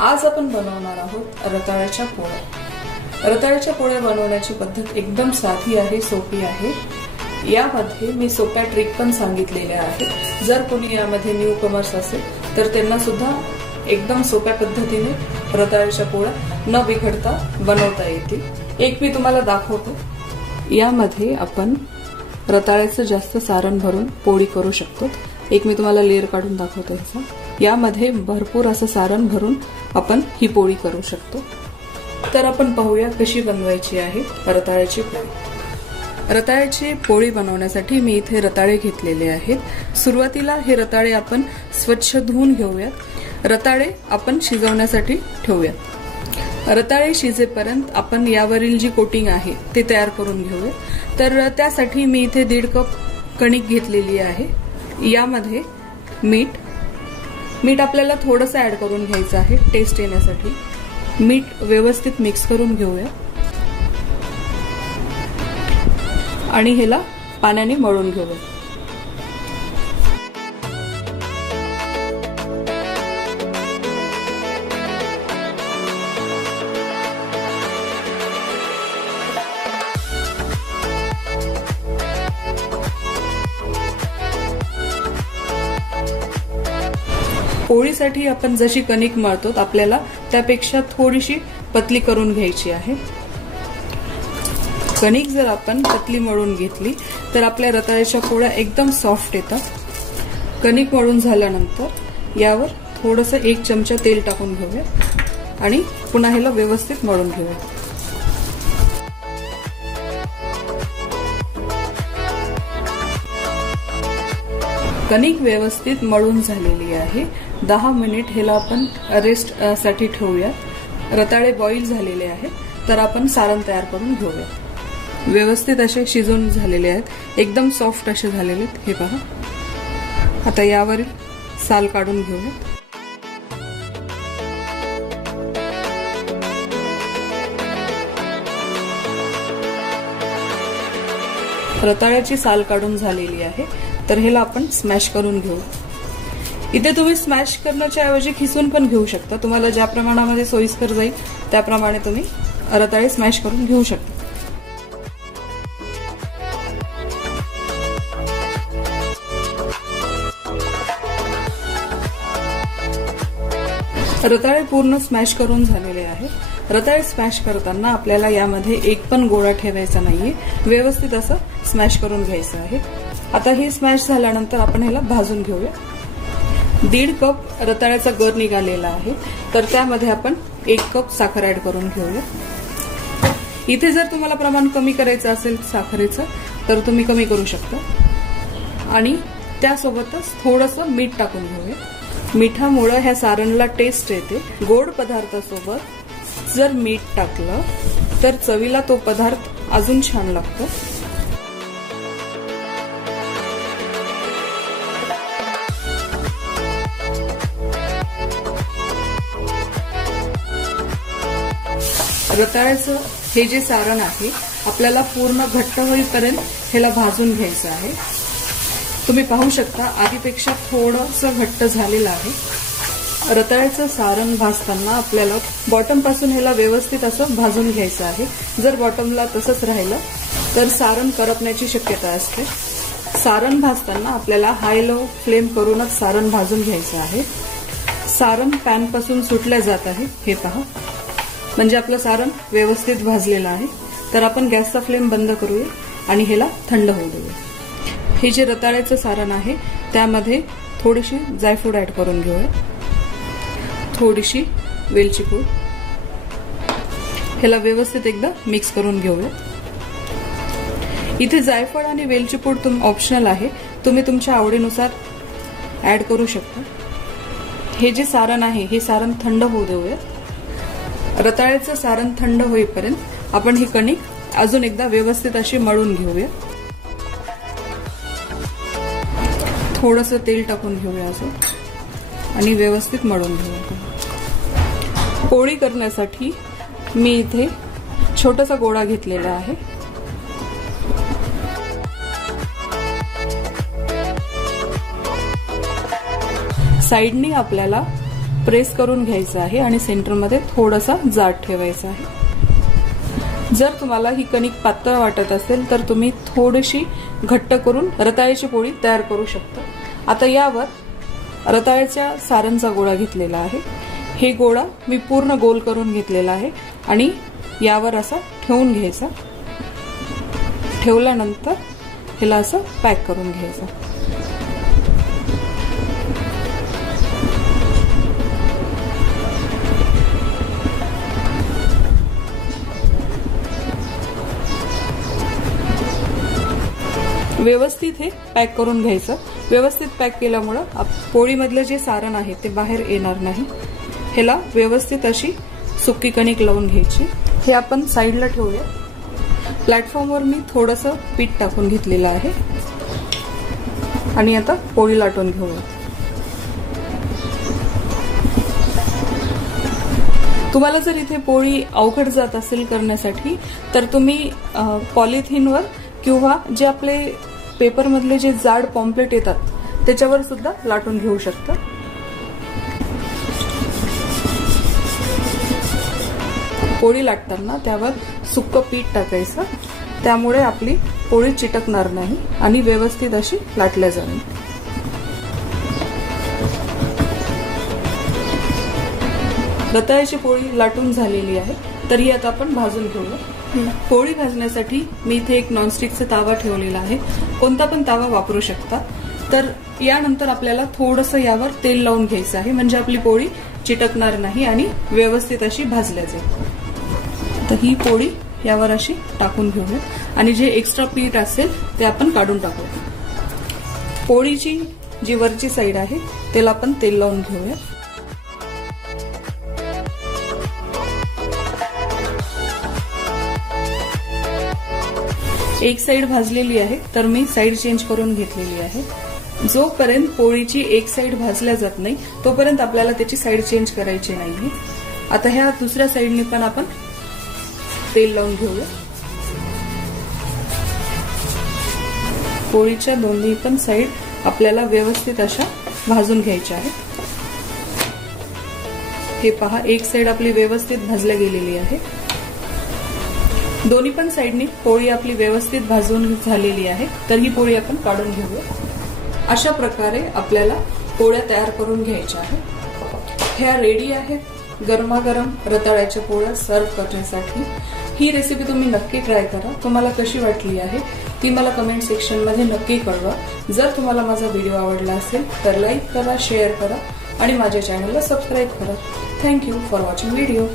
आज आपण बनवणार आहोत रताळ्याच्या पोळ्या। रताळ्याच्या पोळ्या बनवण्याची पद्धत एकदम साधी आहे, सोपी आहे। यामध्ये मी सोप्या ट्रिक पण सांगितलेल्या आहेत। जर कोणी यामध्ये न्यू कमर्स असेल तर त्यांना सुद्धा एकदम सोप्या पद्धतीने रताळ्याच्या पोळ्या न बिघडता बनवता येतील। एक मी तुम्हाला दाखवतो। यामध्ये आपण रताळ्याचं जास्त सारण भरून पोळी करू शकतो। एक मी तुम्हाला लेयर काढून दाखवतो। ह्याचा यामध्ये भरपूर असं सारण भरून आपण ही पोळी करू शकतो। तर आपण पाहूया कशी बनवायची आहे रताळ्याची पोळी। रताळ्याची पोळी बनवण्यासाठी मी इथे रताळे घेतलेले आहेत। सुरुवातीला हे रताळे आपण स्वच्छ धुवून घेऊयात। रताळे आपण शिजवण्यासाठी ठेवूयात। रताळे शिजेपर्यंत आपण यावरील जी कोटिंग आहे ते तयार करून घेऊया। तर त्यासाठी मी इथे 1.5 कप कणिक घेतलेली आहे। यामध्ये मीठ आपल्याला थोडंसं ऍड करून घ्यायचं आहे टेस्ट येण्यासाठी। मीठ व्यवस्थित मिक्स करून घेऊया आणि ह्याला पाण्याने मळून घेऊया। पोळीसाठी आपण जशी कणिक मळतो आपल्याला त्यापेक्षा थोडीशी पतली करून घ्यायची आहे। कणिक जर आपण पतली मळून घेतली तर आपल्या रताळ्याच्या पोळ्या एकदम सॉफ्ट येतात। कणिक मळून झाल्यानंतर यावर थोडंसं 1 चमचा तेल टाकून घेऊया आणि पुन्हा ह्याला व्यवस्थित मळून घेऊया। कणिक व्यवस्थित मळून झालेली आहे। 10 मिनिट ह्याला आपण रेस्ट साठी ठेवूया। रताळे बॉईल झालेले आहेत तर आपण सारण तयार करून घेऊया। व्यवस्थित असे शिजून झालेले आहेत, एकदम सॉफ्ट असे झालेले आहेत। हे पहा, आता यावरील साल काढून घेऊया। रताळ्याची साल काढून झालेली आहे तर ह्याला आपण स्मॅश करून घेऊ। इथे तुम्ही स्मॅश करण्याच्या ऐवजी खिसून पण घेऊ शकता। तुम्हाला ज्या प्रमाणामध्ये सोयीस्कर जाईल त्याप्रमाणे तुम्ही रताळे स्मॅश करून घेऊ शकता। रताळे पूर्ण स्मॅश करून झालेले आहे। रताळे स्मॅश करताना आपल्याला यामध्ये एक पण गोळा ठेवायचा नाहीये, व्यवस्थित असं स्मॅश करून घ्यायचं आहे। आता हे स्मॅश झाल्यानंतर आपण ह्याला भाजून घेऊया। 1.5 कप रताळ्याचा गर निघालेला आहे तर त्यामध्ये आपण 1 कप साखर ऍड करून घेऊया। इथे जर तुम्हाला प्रमाण कमी करायचं असेल साखरेचं तर तुम्ही कमी करू शकता आणि त्यासोबतच थोडंसं मीठ टाकून घेऊया। मिठामुळे ह्या सारणला टेस्ट येते। गोड पदार्थासोबत जर मीठ टाकलं तर चवीला तो पदार्थ अजून छान लागतो। रताळ्याचं हे जे सारण आहे आपल्याला पूर्ण घट्ट होईपर्यंत ह्याला भाजून घ्यायचं आहे। तुम्ही पाहू शकता आधीपेक्षा थोडंसं घट्ट झालेलं आहे। रताळ्याचं सारण भाजताना आपल्याला बॉटम पासून ह्याला व्यवस्थित असं भाजून घ्यायचं आहे। जर बॉटमला तसंच राहिलं तर सारण करपण्याची शक्यता असते। सारण भाजताना आपल्याला हाय लो फ्लेम करूनच सारण भाजून घ्यायचं आहे। सारण पॅन पासून सुटल्या जात आहे, हे पहा, म्हणजे आपलं सारण व्यवस्थित भाजलेलं आहे। तर आपण गॅसचा फ्लेम बंद करूया आणि ह्याला थंड होऊ देऊया। हे जे रताळ्याचं सारण आहे त्यामध्ये थोडीशी जायफूड ऍड करून घेऊया, थोडीशी वेलची पूड। ह्याला व्यवस्थित एकदा मिक्स करून घेऊया। इथे जायफळ आणि वेलची पूड ऑप्शनल आहे, तुम्ही तुमच्या आवडीनुसार ऍड करू शकता। हे जे सारण आहे हे सारण थंड होऊ देऊया। रताळ्याचं सारण थंड होईपर्यंत आपण ही कणिक अजून एकदा व्यवस्थित अशी मळून घेऊया। थोडंसं तेल टाकून घेऊया असं आणि व्यवस्थित मळून घेऊया। पोळी करण्यासाठी मी इथे छोटासा गोळा घेतलेला आहे। साइडनी आपल्याला प्रेस करून घ्यायचं आहे आणि सेंटरमध्ये थोडासा जाड ठेवायचा आहे। जर तुम्हाला ही कणिक पातळ वाटत असेल तर तुम्ही थोडीशी घट्ट करून रताळ्याची पोळी तयार करू शकता। आता यावर रताळ्याच्या सारणचा गोळा घेतलेला आहे। हे गोळा मी पूर्ण गोल करून घेतलेला आहे आणि यावर असा ठेवून घ्यायचा। ठेवल्यानंतर ह्याला असं पॅक करून घ्यायचं। व्यवस्थित हे पॅक करून घ्यायचं। व्यवस्थित पॅक केल्यामुळे पोळीमधलं जे सारण आहे ते बाहेर येणार नाही। ह्याला व्यवस्थित अशी सुकी कणिक लावून घ्यायची। हे आपण साईडला ठेवूया। प्लॅटफॉर्मवर मी थोडंसं पीठ टाकून घेतलेलं आहे आणि आता पोळी लाटून घेऊया। तुम्हाला जर इथे पोळी अवघड जात असेल करण्यासाठी तर तुम्ही पॉलिथिनवर किंवा जे आपले पेपरमधले जे जाड पॉम्पलेट येतात त्याच्यावर सुद्धा लाटून घेऊ शकता। पोळी लाटताना त्यावर सुक्क पीठ टाकायचं, त्यामुळे आपली पोळी चिटकणार नाही आणि व्यवस्थित अशी लाटल्या जाईल। रताळ्याची पोळी लाटून झालेली आहे, तर ही आता आपण भाजून घेऊया। पोळी भाजण्यासाठी मी इथे एक नॉनस्टिकचा तावा ठेवलेला आहे। कोणता पण तावा वापरू शकता। तर यानंतर आपल्याला थोडंसं यावर तेल लावून घ्यायचं आहे, म्हणजे आपली पोळी चिटकणार नाही आणि व्यवस्थित अशी भाजल्या जाईल। तर ही पोळी यावर अशी टाकून घेऊया आणि जे एक्स्ट्रा पीठ असेल ते आपण काढून टाकूया। पोळीची जी वरची साईड आहे त्याला आपण तेल लावून घेऊया। एक साइड भाजलेली आहे, तर मी साइड चेंज करून घेतलेली आहे। जोपर्यंत पोळीची एक साइड भाजल्या जात नाही तोपर्यंत आपल्याला त्याची साइड चेंज करायची नाहीये। आता ह्या दुसऱ्या साइडने पण आपण तेल लावून घेऊया। पोळीच्या दोन्ही पण साइड आपल्याला व्यवस्थित अशा भाजून घ्यायच्या आहेत। हे पहा, एक साइड आपली व्यवस्थित भाजल्या गेलेली आहे। दोन्ही पण साइडनी पोळी आपली व्यवस्थित भाजून झालेली आहे, तर ही पोळी आपण काढून घेऊया। अशा प्रकारे आपल्याला पोळ्या तयार करून घ्यायच्या आहेत। ह्या रेडी आहेत गरमागरम रताळ्याच्या पोळ्या सर्व करण्यासाठी। ही रेसिपी तुम्ही नक्की ट्राय करा। तुम्हाला कशी वाटली आहे ती मला कमेंट सेक्शन मध्ये नक्की कळवा। जर तुम्हाला माझा व्हिडिओ आवडला असेल तर लाईक करा, शेअर करा आणि माझ्या चॅनलला सबस्क्राईब करा। Thank you for watching video.